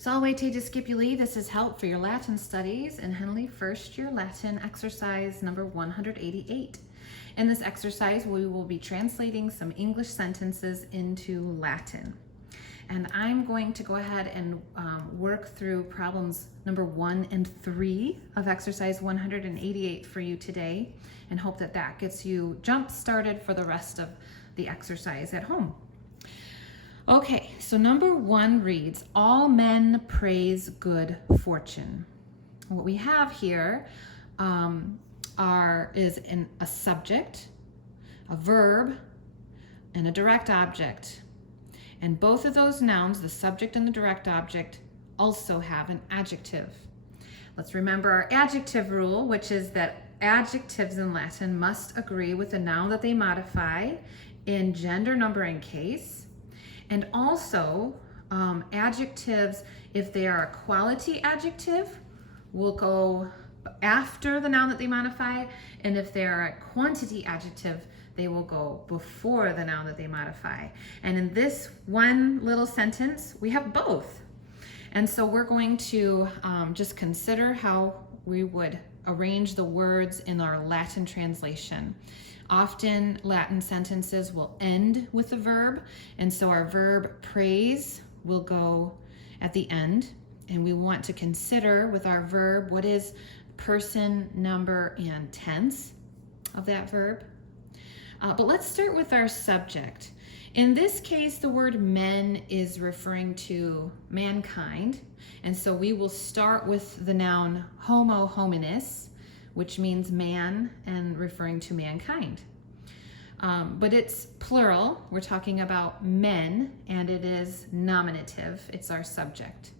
Salve te discipuli, this is help for your Latin studies in Henle First Year Latin exercise number 188. In this exercise, we will be translating some English sentences into Latin. And I'm going to go ahead and work through problems number 1 and 3 of exercise 188 for you today, and hope that that gets you jump started for the rest of the exercise at home. Okay, so number 1 reads, all men praise good fortune. What we have here is a subject, a verb, and a direct object. And both of those nouns, the subject and the direct object, also have an adjective. Let's remember our adjective rule, which is that adjectives in Latin must agree with the noun that they modify in gender, number, and case. And also, adjectives, if they are a quality adjective, will go after the noun that they modify, and if they are a quantity adjective, they will go before the noun that they modify. And in this one little sentence, we have both. And so we're going to just consider how we would arrange the words in our Latin translation. Often Latin sentences will end with a verb, and so our verb praise will go at the end, and we want to consider with our verb what is person, number, and tense of that verb. But let's start with our subject. In this case, the word men is referring to mankind, and so we will start with the noun homo hominis, which means man and referring to mankind. But it's plural. We're talking about men, and it is nominative. It's our subject.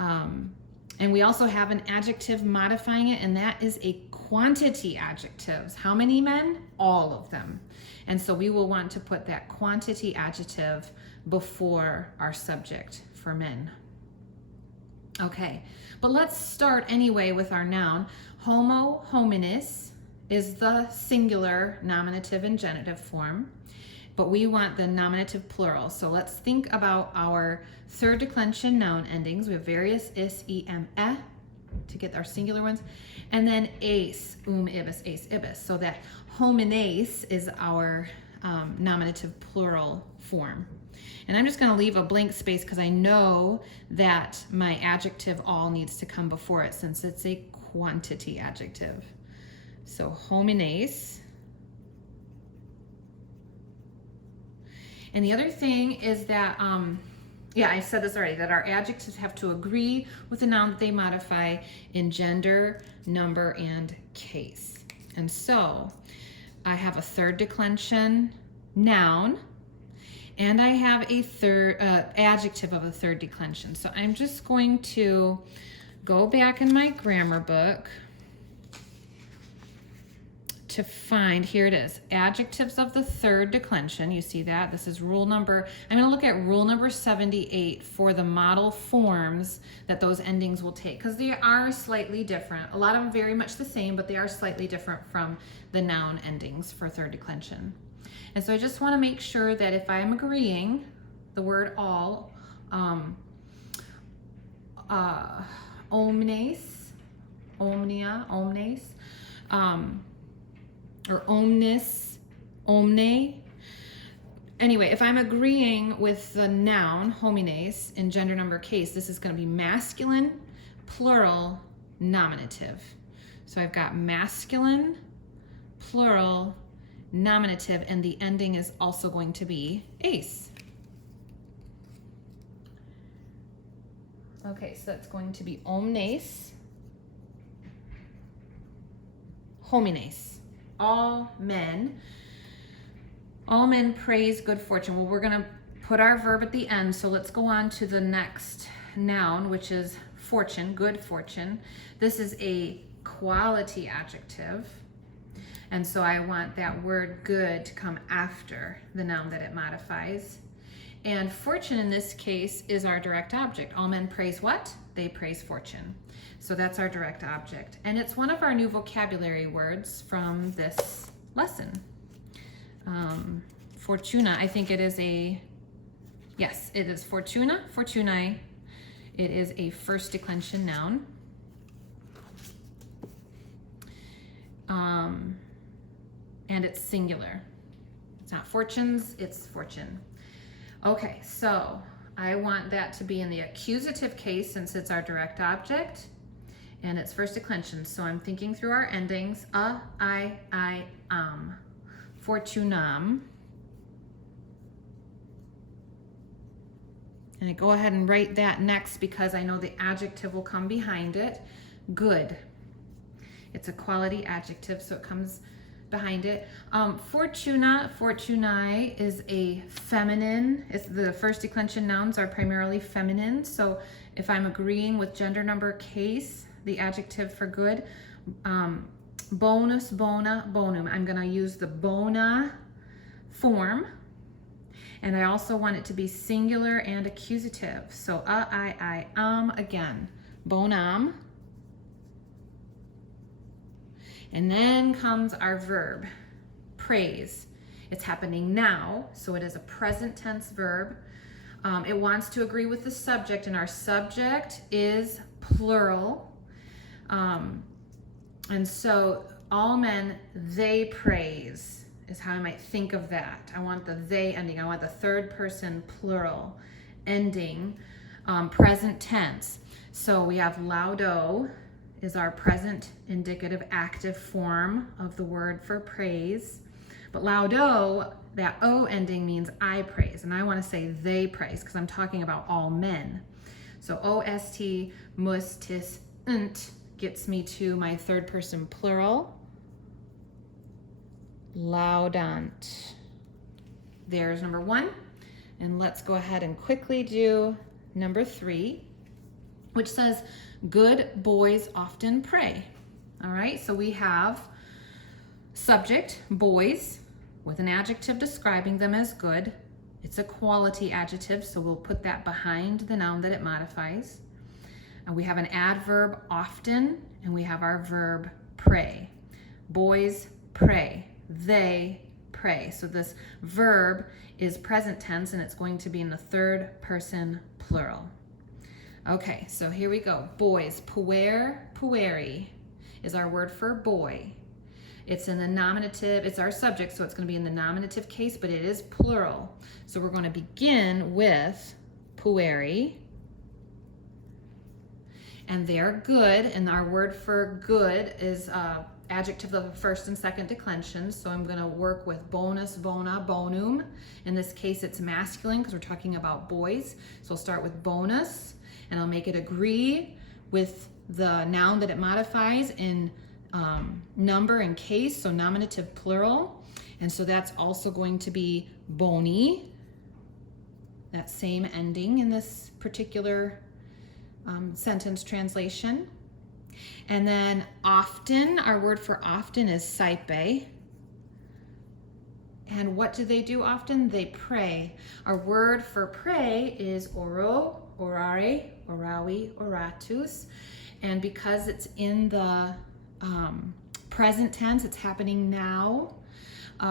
And we also have an adjective modifying it, and that is a quantity adjectives. How many men? All of them. And so we will want to put that quantity adjective before our subject for men. Okay, but let's start anyway with our noun. Homo hominis is the singular nominative and genitive form, but we want the nominative plural. So let's think about our third declension noun endings. We have various is, em, to get our singular ones, and then ace, ibis, ace, ibis. So that homines is our nominative plural form. And I'm just going to leave a blank space because I know that my adjective all needs to come before it since it's a quantity adjective. So homines. And the other thing is that, I said this already, that our adjectives have to agree with the noun that they modify in gender, number, and case. And so I have a third declension noun, and I have a third adjective of a third declension. So I'm just going to go back in my grammar book to find, here it is, adjectives of the third declension. You see that? This is rule number, I'm going to look at rule number 78 for the model forms that those endings will take, because they are slightly different. A lot of them very much the same, but they are slightly different from the noun endings for third declension. And so I just want to make sure that if I'm agreeing, the word all, omnes, omnia, omnes, or omnis, omne. Anyway, if I'm agreeing with the noun homines in gender, number, case, this is going to be masculine, plural, nominative. So I've got masculine, plural, nominative, and the ending is also going to be ace. Okay, so that's going to be omnes, homines. All men praise good fortune. Well, we're going to put our verb at the end, so let's go on to the next noun, which is fortune, good fortune. This is a quality adjective, and so I want that word good to come after the noun that it modifies. And fortune in this case is our direct object. All men praise what? They praise fortune. So that's our direct object. And it's one of our new vocabulary words from this lesson. Fortuna, I think it is yes, it is fortuna, fortunae, It is a first declension noun. And it's singular. It's not fortunes, it's fortune. Okay, so I want that to be in the accusative case since it's our direct object and it's first declension. So I'm thinking through our endings. I, am. Fortunam. And I go ahead and write that next because I know the adjective will come behind it. Good. It's a quality adjective, so it comes behind it. Fortuna, fortunae is a feminine. The first declension nouns are primarily feminine. So if I'm agreeing with gender number case, the adjective for good, bonus, bona, bonum. I'm going to use the bona form. And I also want it to be singular and accusative. So I, again, bonam. And then comes our verb, praise. It's happening now, so it is a present tense verb. It wants to agree with the subject, and our subject is plural. And so all men, they praise is how I might think of that. I want the they ending. I want the third person plural ending, present tense. So we have laudo is our present indicative active form of the word for praise. But laudo, that O ending means I praise, and I want to say they praise because I'm talking about all men. So OST, mus, tis, nt gets me to my third person plural. Laudant. There's number one. And let's go ahead and quickly do number 3, which says, good boys often pray. All right, so we have subject, boys, with an adjective describing them as good. It's a quality adjective, so we'll put that behind the noun that it modifies. And we have an adverb, often, and we have our verb, pray. Boys pray. They pray. So this verb is present tense, and it's going to be in the third person plural. Okay, so here we go. Boys, puer, pueri is our word for boy. It's in the nominative, it's our subject, so it's going to be in the nominative case, but it is plural. So we're going to begin with pueri. And they're good, and our word for good is adjective of the first and second declensions. So I'm going to work with bonus, bona, bonum. In this case, it's masculine because we're talking about boys. So I'll start with bonus, and I'll make it agree with the noun that it modifies in number and case, so nominative plural. And so that's also going to be boni, that same ending in this particular sentence translation. And then often, our word for often is saipe. And what do they do often? They pray. Our word for pray is oro, orare, orawi, oratus. And because it's in the present tense, it's happening now,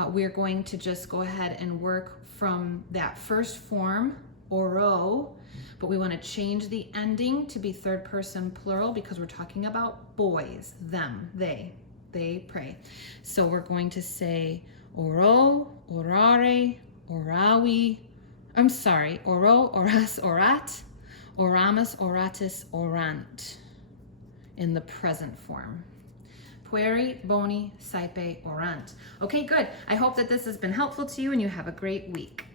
we're going to just go ahead and work from that first form, oro, but we want to change the ending to be third person plural because we're talking about boys, them, they pray. So we're going to say oro, orare, orawi, oro, oras, orat, oramus, oratus, orant in the present form. Pueri, boni, saipe, orant. Okay, good. I hope that this has been helpful to you and you have a great week.